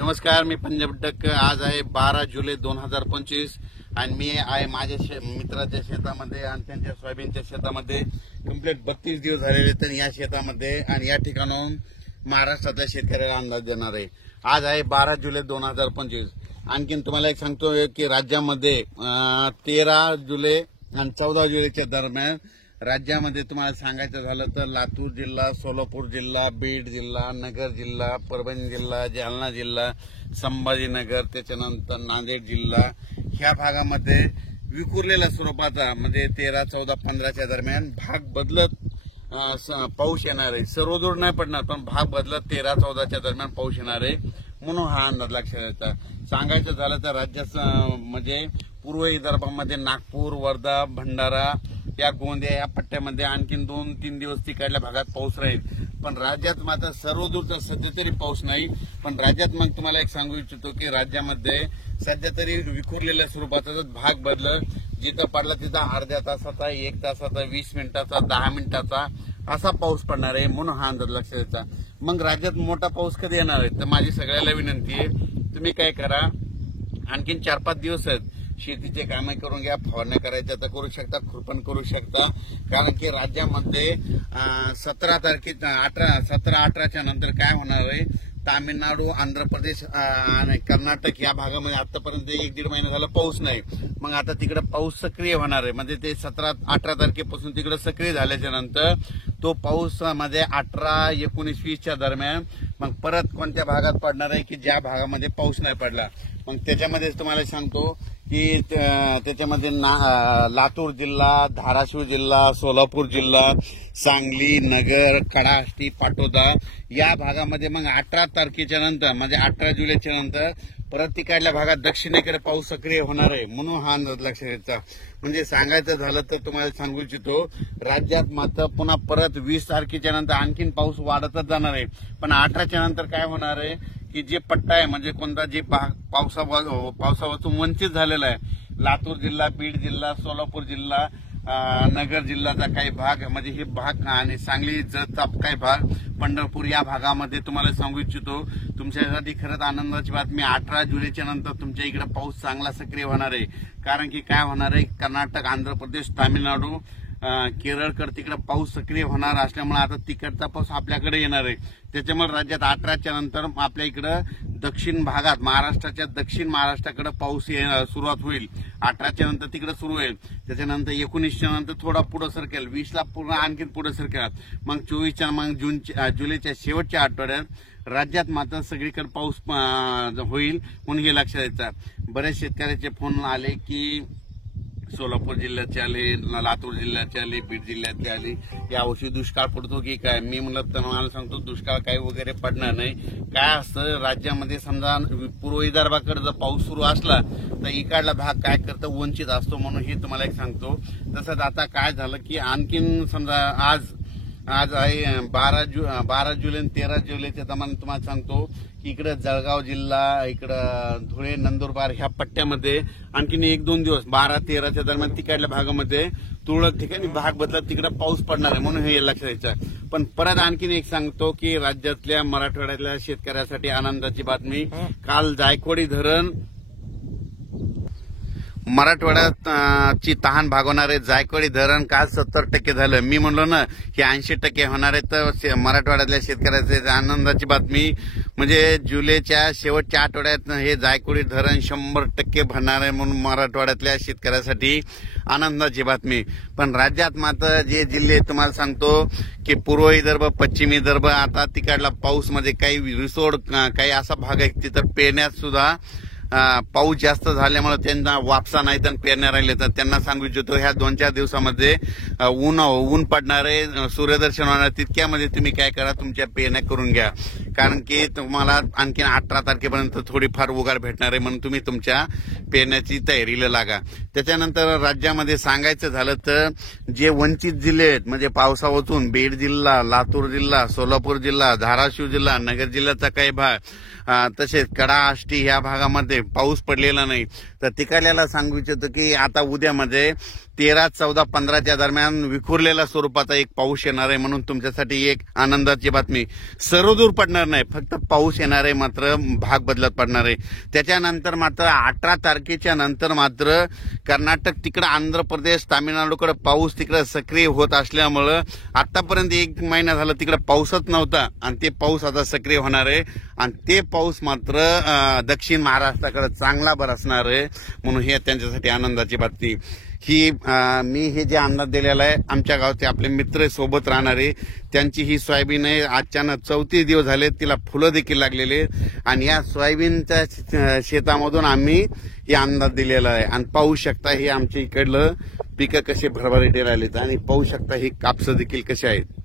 नमस्कार, मी पंजाब डक। आज आहे 12 जुलै 2025 आणि मी आहे माझ्या मित्राच्या शेतामध्ये आणि त्यांच्या सोयाबीनच्या शेतामध्ये। कंप्लीट 32 दिवस झालेले तर या शेतामध्ये आणि या ठिकाणाहून महाराष्ट्रातल्या शेतकऱ्याला अंदाज देणार आहे। आज आहे 12 जुलै 2025। आणखीन तुम्हाला एक सांगतो की राज्यामध्ये 13 जुलै आणि 14 जुलैच्या दरम्यान राज्यामध्ये तुम्हाला सांगायचं झालं तर लातूर जिल्हा, सोलापूर जिल्हा, बीड जिल्हा, नगर जिल्हा, परभणी जिल्हा, जालना जिल्हा, संभाजीनगर, त्याच्यानंतर नांदेड जिल्हा ह्या भागामध्ये विखुरलेल्या स्वरूपाचा म्हणजे 13, 14, 15च्या दरम्यान भाग बदलत पाऊस येणार आहे। सर्वदूर नाही पडणार पण भाग बदलत 13, 14च्या दरम्यान पाऊस येणार आहे म्हणून हा अंदाज लक्षात येतो। सांगायचं झालं तर राज्यात म्हणजे पूर्व विदर्भामध्ये नागपूर, वर्धा, भंडारा या गोंदिया या पट्ट्यामध्ये आणखीन 2-3 दिवस तिकडल्या भागात पाऊस राहील। पण राज्यात मात्र सर्वदूर सध्या तरी पाऊस नाही। पण राज्यात मग तुम्हाला एक सांगू इच्छितो की राज्यामध्ये सध्या तरी विखुरलेल्या स्वरूपाचा भाग बदलत जिथं पडला तिथं अर्ध्या तासाचा, 1 तासाचा, 20 मिनिटाचा, 10 मिनिटाचा असा पाऊस पडणार आहे म्हणून हा अंदाज लक्षात येतो। मग राज्यात मोठा पाऊस कधी येणार आहे तर माझी सगळ्याला विनंती आहे, तुम्ही काय करा, आणखीन 4-5 दिवस आहेत, शेतीचे कामे करून घ्या, फवारण्या करायच्या तर करू शकता, खुरपण करू शकता। कारण की राज्यामध्ये 17-18च्या नंतर काय होणार आहे, तामिळनाडू, आंध्र प्रदेश आणि कर्नाटक या भागामध्ये आतापर्यंत 1-1.5 महिना झाला पाऊस नाही। मग आता तिकडे पाऊस सक्रिय होणार आहे म्हणजे ते 17-18 तारखेपासून तिकडे सक्रिय झाल्याच्या नंतर तो पाऊस मध्ये 18, 19, 20च्या दरम्यान मग परत कोणत्या भागात पडणार आहे की ज्या भागामध्ये पाऊस नाही पडला। मग त्याच्यामध्ये तुम्हाला सांगतो की त्याच्यामध्ये लातूर जिल्हा, धाराशिव जिल्हा, सोलापूर जिल्हा, सांगली, नगर, खडाष्टी, पाटोदा या भागामध्ये मग 18 तारखेच्या नंतर म्हणजे 18 जुलैच्या नंतर परत तिकडल्या भागात दक्षिणेकडे पाऊस सक्रिय होणार आहे म्हणून हा अंदाज लक्षात येतो। म्हणजे सांगायचं झालं तर तुम्हाला सांगू इच्छितो राज्यात मात्र पुन्हा परत 20 तारखेच्या नंतर आणखीन पाऊस वाढतच जाणार आहे। पण 18च्या नंतर काय होणार आहे की जे पट्टा आहे म्हणजे कोणता जे पावसापासून वंचित झालेला आहे, लातूर जिल्हा, बीड जिल्हा, सोलापूर जिल्हा, नगर जिल्ह्याचा काही भाग म्हणजे हे भाग आणि सांगली जतचा काही भाग, पंढरपूर या भागामध्ये तुम्हाला सांगू इच्छितो तुमच्यासाठी खरंच आनंदाची बातमी, 18 जुलैच्या नंतर तुमच्या इकडे पाऊस चांगला सक्रिय होणार आहे। कारण की काय होणार आहे, कर्नाटक, आंध्र प्रदेश, तामिळनाडू, केरळकडे तिकडे पाऊस सक्रिय होणार असल्यामुळे आता तिकडचा पाऊस आपल्याकडे येणार आहे। त्याच्यामुळे राज्यात 18च्या नंतर आपल्या इकडं दक्षिण भागात महाराष्ट्राच्या दक्षिण महाराष्ट्राकडे पाऊस सुरुवात होईल। 18च्या नंतर तिकडे सुरू होईल, त्याच्यानंतर 19च्या नंतर थोडा पुढे सरकेल, 20ला पूर्ण आणखी पुढे सरकेल, मग 24च्या मग जुलैच्या शेवटच्या आठवड्यात राज्यात मात्र सगळीकडे पाऊस होईल म्हणून हे लक्षात येतं। बरेच शेतकऱ्याचे फोन आले की सोलापूर जिल्ह्याचे आले, लातूर जिल्ह्याचे आले, बीड जिल्ह्यातले आले, यावर्षी दुष्काळ पडतो की काय। मी म्हणलं तर मला सांगतो दुष्काळ काही वगैरे पडणार नाही। काय असतं राज्यामध्ये समजा पूर्व विदर्भाकडे जर पाऊस सुरू असला तर इकडला भाग काय करतं वंचित असतो म्हणून हे तुम्हाला एक सांगतो। तसंच आता काय झालं की आणखीन समजा आज आहे 12 जुलै आणि 13 जुलैच्या दरम्यान तुम्हाला सांगतो की इकडे जळगाव जिल्हा, इकडं धुळे, नंदुरबार ह्या पट्ट्यामध्ये आणखीन 1-2 दिवस 12-13च्या दरम्यान तिकडल्या भागामध्ये तुरळक ठिकाणी भाग बदलत तिकडे पाऊस पडणार आहे म्हणून हे लक्षात यायचं। पण परत आणखीन एक सांगतो की राज्यातल्या मराठवाड्यातल्या शेतकऱ्यासाठी आनंदाची बातमी, काल जायकवाडी धरण मराठवाड्यात तहान भागवणारे जायकवाडी धरण काल 70% झालं। मी म्हणलो ना की 80% होणार आहे तर मराठवाड्यातल्या शेतकऱ्याचे आनंदाची बातमी म्हणजे जुलैच्या शेवटच्या आठवड्यात हे जायकवाडी धरण 100% भरणार आहे म्हणून मराठवाड्यातल्या शेतकऱ्यासाठी आनंदाची बातमी। पण राज्यात मात्र जे जिल्हे तुम्हाला सांगतो की पूर्व विदर्भ, पश्चिम विदर्भ आता तिकडला पाऊस म्हणजे काही रिसोड काही असा भाग आहे तिथं पेरण्यात सुद्धा पाऊस जास्त झाल्यामुळे त्यांना वापसा नाही तर पेरण्या राहिले तर त्यांना सांगू इच्छितो ह्या 2-4 दिवसामध्ये ऊन पडणार आहे, सूर्यदर्शन होणार, तितक्यामध्ये तुम्ही काय करा तुमच्या पेरण्या करून घ्या। कारण की तुम्हाला आणखीन 18 तारखेपर्यंत थोडीफार उघाड भेटणार आहे म्हणून तुम्ही तुमच्या पेरण्याची तयारीला लागा। त्याच्यानंतर राज्यामध्ये सांगायचं झालं तर जे वंचित जिल्हे आहेत म्हणजे पावसावाचून बीड जिल्हा, लातूर जिल्हा, सोलापूर जिल्हा, धाराशिव जिल्हा, नगर जिल्ह्याचा काही भाग तसेच कडा, आष्टी ह्या भागामध्ये पाऊस पडलेला नाही तर तिकडल्याला सांगू इच्छितो की आता उद्यामध्ये 13, 14, 15च्या दरम्यान विखुरलेल्या स्वरूपाचा एक पाऊस येणार आहे, म्हणून तुमच्यासाठी एक आनंदाची बातमी. सर्वदूर पडणार नाही, फक्त पाऊस येणार आहे, मात्र भाग बदलत पडणार आहे. त्याच्यानंतर मात्र 18 तारखेच्या नंतर मात्र कर्नाटक तिकडे, आंध्र प्रदेश, तामिळनाडूकडे पाऊस तिकडे सक्रिय होत असल्यामुळं आतापर्यंत 1 महिना झाला तिकडे पाऊसच नव्हता आणि ते पाऊस आता सक्रिय होणार आहे आणि ते पाऊस मात्र दक्षिण महाराष्ट्राकडे चांगला बरसणार आहे, म्हणून हे त्यांच्यासाठी आनंदाची बातमी. ही मी हे जे अंदाज दिलेला आहे, आमच्या गावचे आपले मित्र सोबत राहणारे, त्यांची ही सोयाबीन आहे. आजच्यानं 34 दिवस झाले, तिला फुलं देखील लागलेले आणि या सोयाबीनच्या शेतामधून आम्ही हे अंदाज दिलेला आहे. आणि पाहू शकता हे आमच्या इकडलं पिकं कसे भरभराटीला आलेत आणि पाहू शकता ही कापसं देखील कसे आहेत.